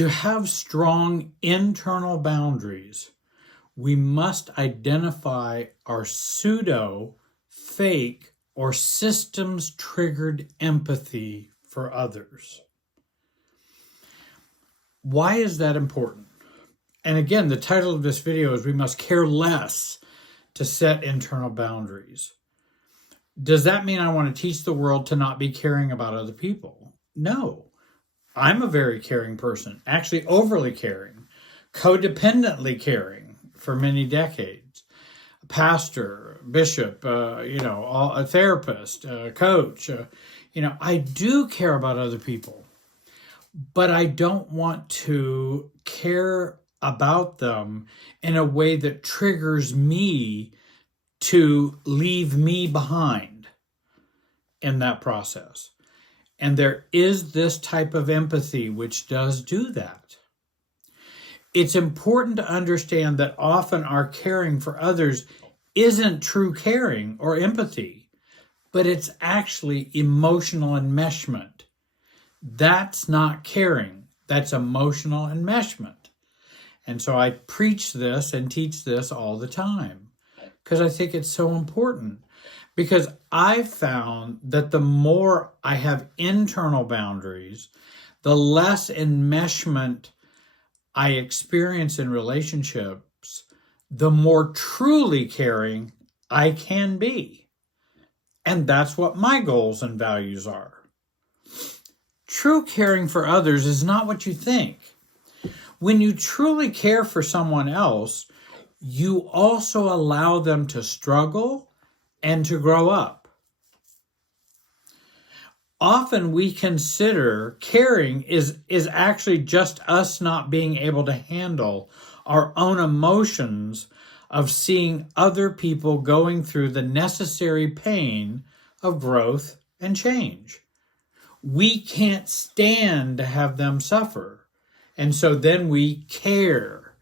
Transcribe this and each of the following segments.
To have strong internal boundaries, we must identify our pseudo, fake, or systems-triggered empathy for others. Why is that important? And again, the title of this video is We Must Care Less to Set Internal Boundaries. Does that mean I want to teach the world to not be caring about other people? No. I'm a very caring person, actually overly caring, codependently caring for many decades. A pastor, bishop, a therapist, a coach. I do care about other people, but I don't want to care about them in a way that triggers me to leave me behind in that process. And there is this type of empathy which does do that. It's important to understand that often our caring for others isn't true caring or empathy, but it's actually emotional enmeshment. That's not caring. That's emotional enmeshment. And so I preach this and teach this all the time because I think it's so important. Because I've found that the more I have internal boundaries, the less enmeshment I experience in relationships, the more truly caring I can be. And that's what my goals and values are. True caring for others is not what you think. When you truly care for someone else, you also allow them to struggle and to grow up. Often we consider caring is actually just us not being able to handle our own emotions of seeing other people going through the necessary pain of growth and change. We can't stand to have them suffer. And so then we care.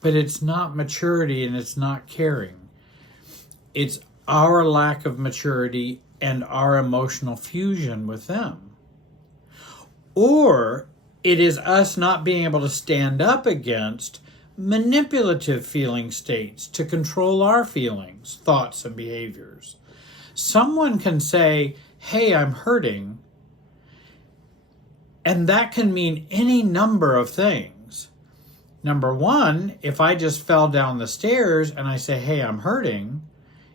But it's not maturity and it's not caring. It's our lack of maturity and our emotional fusion with them. Or it is us not being able to stand up against manipulative feeling states to control our feelings, thoughts, and behaviors. Someone can say, hey, I'm hurting, and that can mean any number of things. Number one, if I just fell down the stairs and I say, hey, I'm hurting,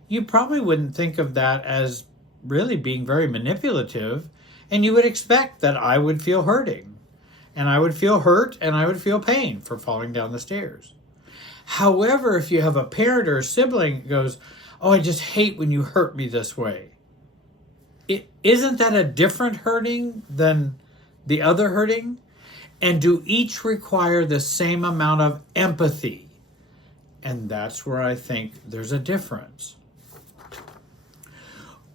you probably wouldn't think of that as really being very manipulative, and you would expect that I would feel hurting, and I would feel hurt, and I would feel pain for falling down the stairs. However, if you have a parent or a sibling that goes, oh, I just hate when you hurt me this way, isn't that a different hurting than the other hurting? And do each require the same amount of empathy? And that's where I think there's a difference.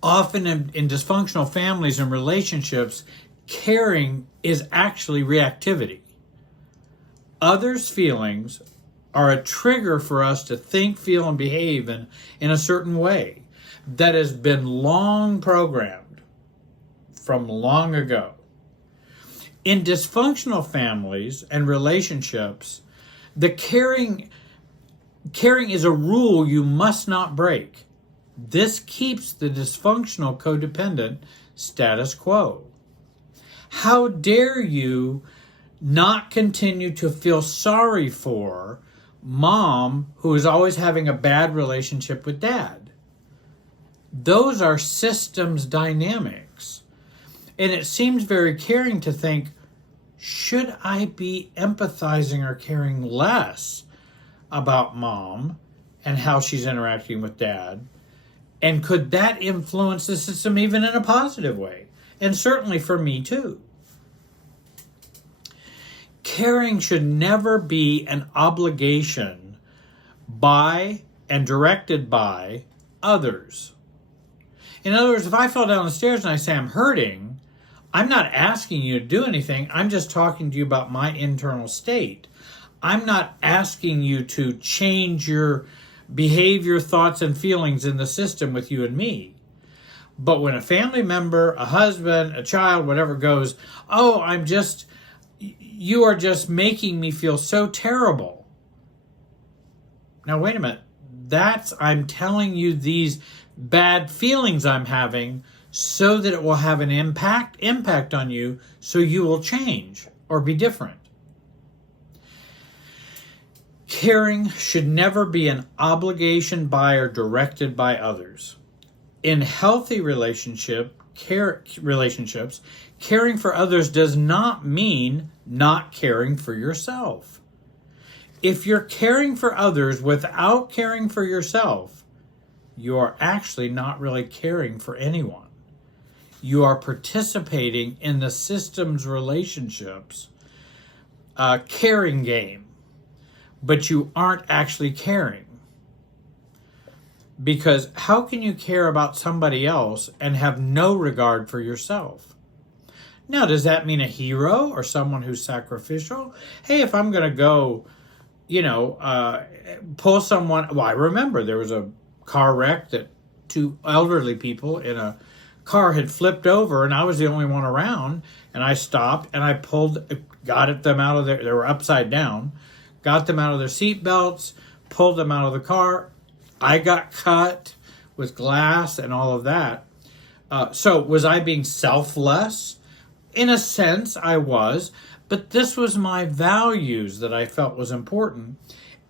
Often in dysfunctional families and relationships, caring is actually reactivity. Others' feelings are a trigger for us to think, feel, and behave in a certain way that has been long programmed from long ago. In dysfunctional families and relationships, the caring is a rule you must not break. This keeps the dysfunctional codependent status quo. How dare you not continue to feel sorry for mom who is always having a bad relationship with dad? Those are systems dynamics. And it seems very caring to think, should I be empathizing or caring less about mom and how she's interacting with dad? And could that influence the system even in a positive way? And certainly for me too. Caring should never be an obligation by and directed by others. In other words, if I fell down the stairs and I say I'm hurting, I'm not asking you to do anything. I'm just talking to you about my internal state. I'm not asking you to change your behavior, thoughts, and feelings in the system with you and me. But when a family member, a husband, a child, whatever goes, oh, you are just making me feel so terrible. Now, wait a minute. I'm telling you these bad feelings I'm having so that it will have an impact on you, so you will change or be different. Caring should never be an obligation by or directed by others. In healthy relationships, caring for others does not mean not caring for yourself. If you're caring for others without caring for yourself, you are actually not really caring for anyone. You are participating in the system's relationships caring game, but you aren't actually caring. Because how can you care about somebody else and have no regard for yourself? Now, does that mean a hero or someone who's sacrificial? Hey, if I'm going to go, pull someone... Well, I remember there was a car wreck that two elderly people in a car had flipped over, and I was the only one around, and I stopped, and I got them out of there. They were upside down. Got them out of their seat belts, pulled them out of the car. I got cut with glass and all of that. So was I being selfless? In a sense, I was. But this was my values that I felt was important.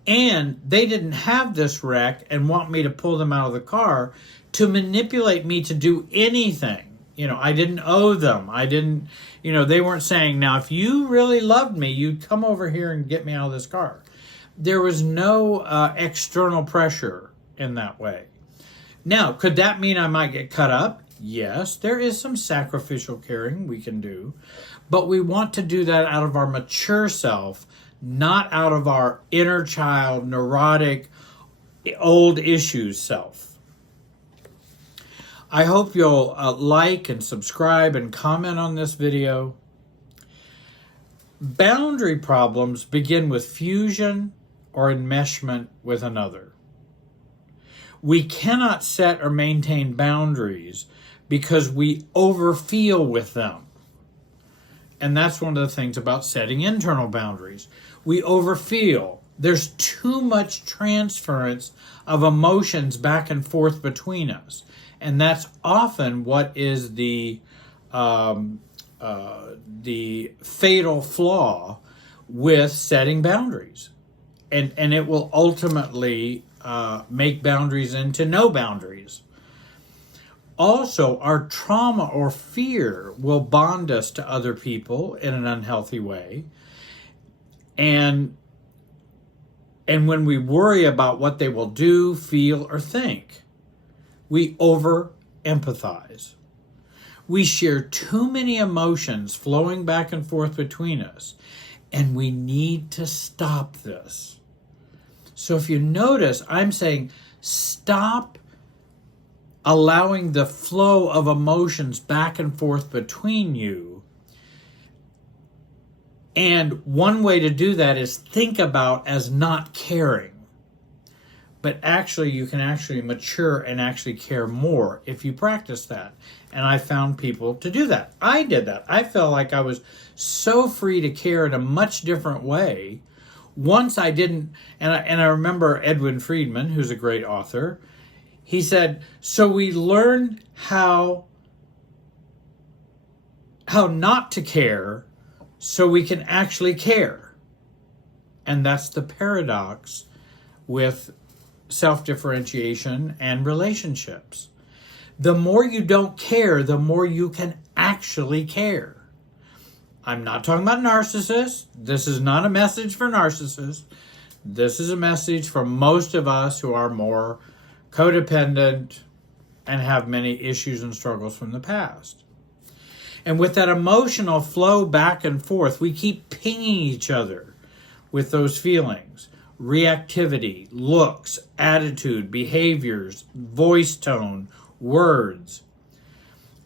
And they didn't have this wreck and want me to pull them out of the car to manipulate me to do anything. I didn't owe them. They weren't saying, now, if you really loved me, you'd come over here and get me out of this car. There was no external pressure in that way. Now, could that mean I might get cut up? Yes, there is some sacrificial caring we can do, but we want to do that out of our mature self, not out of our inner child, neurotic, old issues self. I hope you'll like and subscribe and comment on this video. Boundary problems begin with fusion or enmeshment with another. We cannot set or maintain boundaries because we overfeel with them. And that's one of the things about setting internal boundaries. We overfeel. There's too much transference of emotions back and forth between us. And that's often what is the fatal flaw with setting boundaries. And it will ultimately make boundaries into no boundaries. Also, our trauma or fear will bond us to other people in an unhealthy way. And when we worry about what they will do, feel, or think, we over-empathize. We share too many emotions flowing back and forth between us, and we need to stop this. So if you notice, I'm saying stop allowing the flow of emotions back and forth between you. And one way to do that is think about as not caring. But actually, you can actually mature and actually care more if you practice that. And I found people to do that. I did that. I felt like I was so free to care in a much different way. Once I didn't, and I remember Edwin Friedman, who's a great author, he said, so we learn how not to care so we can actually care. And that's the paradox with self-differentiation and relationships. The more you don't care, the more you can actually care. I'm not talking about narcissists. This is not a message for narcissists. This is a message for most of us who are more codependent and have many issues and struggles from the past. And with that emotional flow back and forth, we keep pinging each other with those feelings. Reactivity, looks, attitude, behaviors, voice tone, words,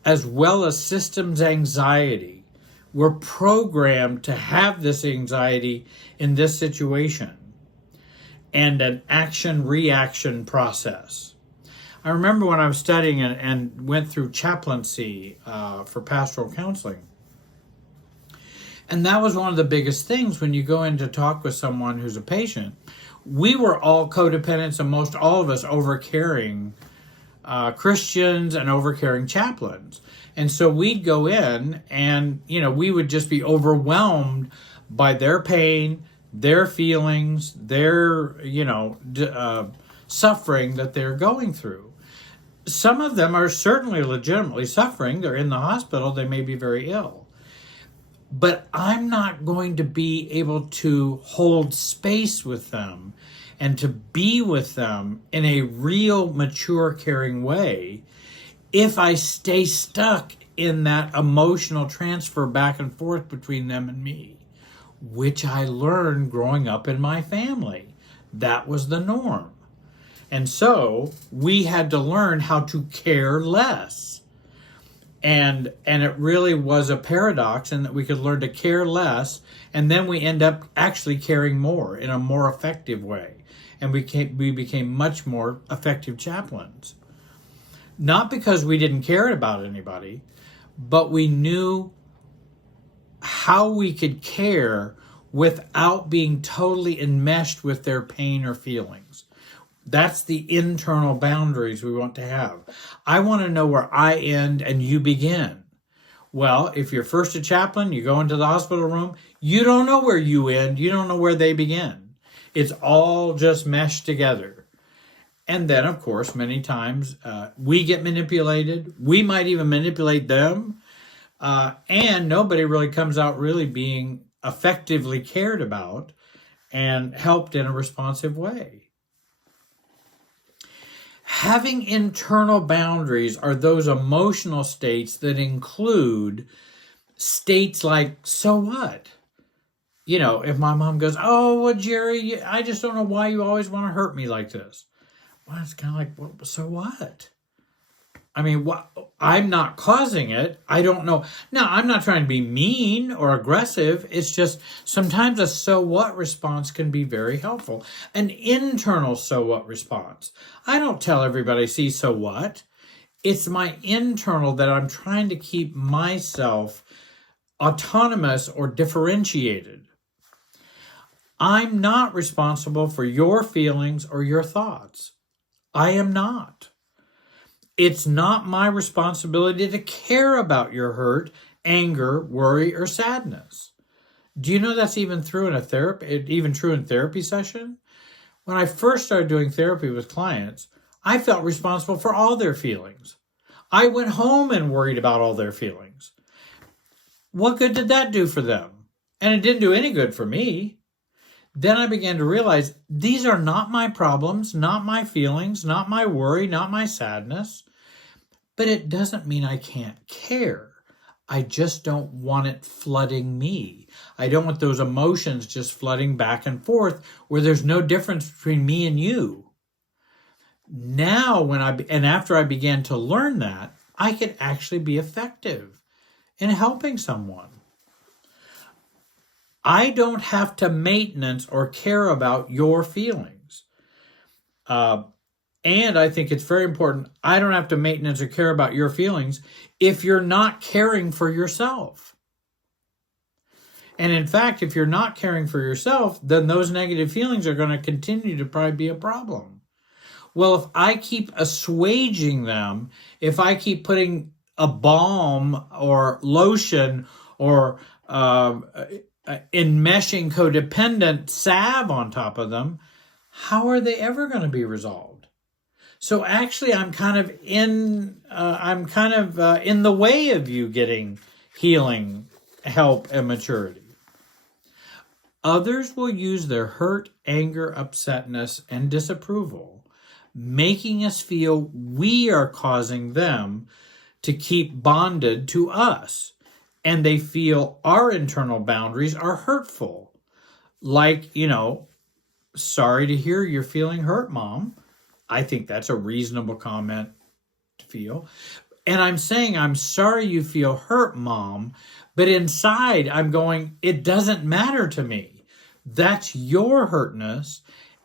as well as systems anxiety. We're programmed to have this anxiety in this situation and an action-reaction process. I remember when I was studying and went through chaplaincy for pastoral counseling, And that was one of the biggest things when you go in to talk with someone who's a patient. We were all codependents, and most all of us overcaring Christians and overcaring chaplains. And so we'd go in and, we would just be overwhelmed by their pain, their feelings, their, suffering that they're going through. Some of them are certainly legitimately suffering. They're in the hospital. They may be very ill. But I'm not going to be able to hold space with them and to be with them in a real, mature, caring way if I stay stuck in that emotional transfer back and forth between them and me, which I learned growing up in my family. That was the norm. And so we had to learn how to care less. And it really was a paradox in that we could learn to care less, and then we end up actually caring more in a more effective way. And we became much more effective chaplains. Not because we didn't care about anybody, but we knew how we could care without being totally enmeshed with their pain or feelings. That's the internal boundaries we want to have. I want to know where I end and you begin. Well, if you're first a chaplain, you go into the hospital room, you don't know where you end, you don't know where they begin. It's all just meshed together. And then, of course, many times we get manipulated. We might even manipulate them. And nobody really comes out really being effectively cared about and helped in a responsive way. Having internal boundaries are those emotional states that include states like, so what? If my mom goes, oh, well, Jerry, I just don't know why you always want to hurt me like this. Well, it's kind of like, well, so what? I mean, I'm not causing it. I don't know. Now, I'm not trying to be mean or aggressive. It's just sometimes a so what response can be very helpful. An internal so what response. I don't tell everybody, see, so what? It's my internal that I'm trying to keep myself autonomous or differentiated. I'm not responsible for your feelings or your thoughts. I am not. It's not my responsibility to care about your hurt, anger, worry, or sadness. Do you know that's even true in therapy session? When I first started doing therapy with clients, I felt responsible for all their feelings. I went home and worried about all their feelings. What good did that do for them? And it didn't do any good for me. Then I began to realize these are not my problems, not my feelings, not my worry, not my sadness. But it doesn't mean I can't care. I just don't want it flooding me. I don't want those emotions just flooding back and forth where there's no difference between me and you. Now, after I began to learn that, I could actually be effective in helping someone. I don't have to maintenance or care about your feelings. And I think it's very important, I don't have to maintenance or care about your feelings if you're not caring for yourself. And in fact, if you're not caring for yourself, then those negative feelings are going to continue to probably be a problem. Well, if I keep assuaging them, if I keep putting a balm or lotion or enmeshing codependent salve on top of them, how are they ever going to be resolved? So actually, I'm kind of in the way of you getting healing, help, and maturity. Others will use their hurt, anger, upsetness, and disapproval, making us feel we are causing them to keep bonded to us. And they feel our internal boundaries are hurtful. Like, sorry to hear you're feeling hurt, Mom. I think that's a reasonable comment to feel. And I'm saying, I'm sorry you feel hurt, Mom. But inside, I'm going, it doesn't matter to me. That's your hurtness.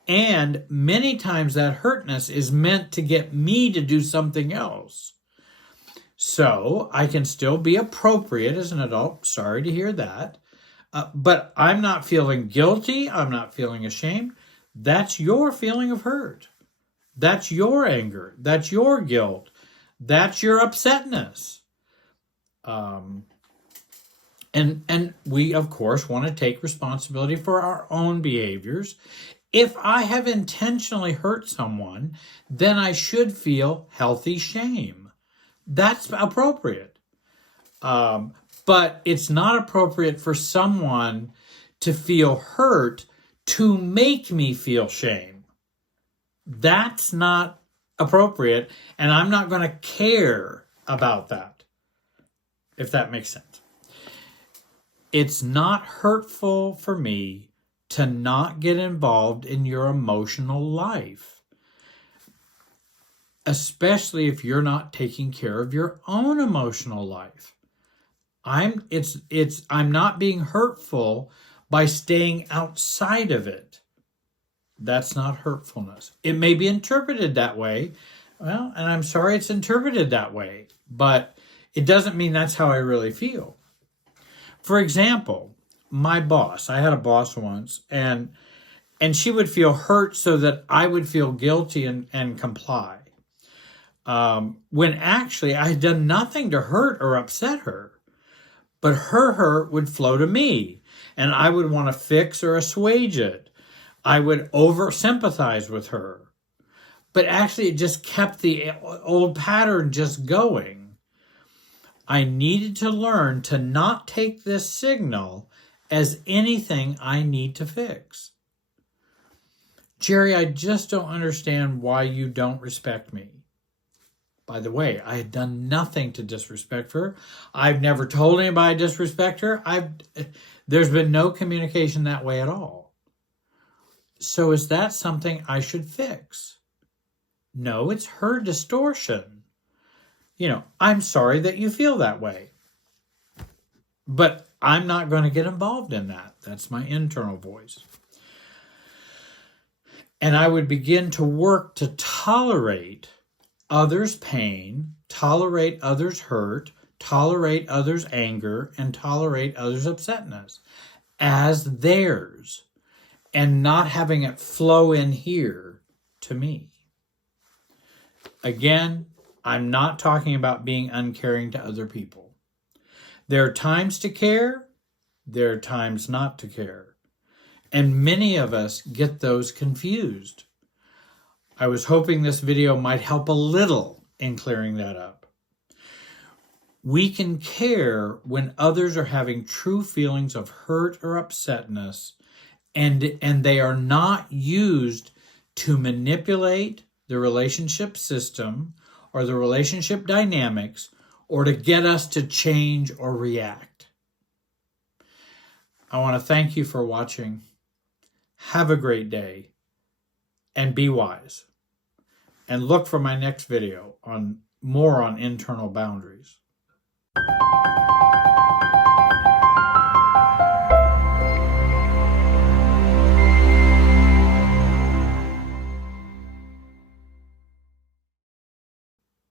And many times that hurtness is meant to get me to do something else. So I can still be appropriate as an adult. Sorry to hear that. But I'm not feeling guilty. I'm not feeling ashamed. That's your feeling of hurt. That's your anger. That's your guilt. That's your upsetness. And we, of course, want to take responsibility for our own behaviors. If I have intentionally hurt someone, then I should feel healthy shame. That's appropriate. But it's not appropriate for someone to feel hurt to make me feel shame. That's not appropriate, and I'm not going to care about that, if that makes sense. It's not hurtful for me to not get involved in your emotional life, especially if you're not taking care of your own emotional life. I'm not being hurtful by staying outside of it. That's not hurtfulness. It may be interpreted that way. Well, and I'm sorry it's interpreted that way, but it doesn't mean that's how I really feel. For example, my boss, I had a boss once, and she would feel hurt so that I would feel guilty and comply. When actually I had done nothing to hurt or upset her. But her hurt would flow to me, and I would want to fix or assuage it. I would over-sympathize with her. But actually, it just kept the old pattern just going. I needed to learn to not take this signal as anything I need to fix. Jerry, I just don't understand why you don't respect me. By the way, I had done nothing to disrespect her. I've never told anybody I disrespect her. There's been no communication that way at all. So is that something I should fix? No, it's her distortion. I'm sorry that you feel that way. But I'm not going to get involved in that. That's my internal voice. And I would begin to work to tolerate others' pain, tolerate others' hurt, tolerate others' anger, and tolerate others' upsetness as theirs, and not having it flow in here to me. Again, I'm not talking about being uncaring to other people. There are times to care, there are times not to care. And many of us get those confused. I was hoping this video might help a little in clearing that up. We can care when others are having true feelings of hurt or upsetness, and they are not used to manipulate the relationship system or the relationship dynamics or to get us to change or react. I want to thank you for watching. Have a great day and be wise. And look for my next video on more on internal boundaries.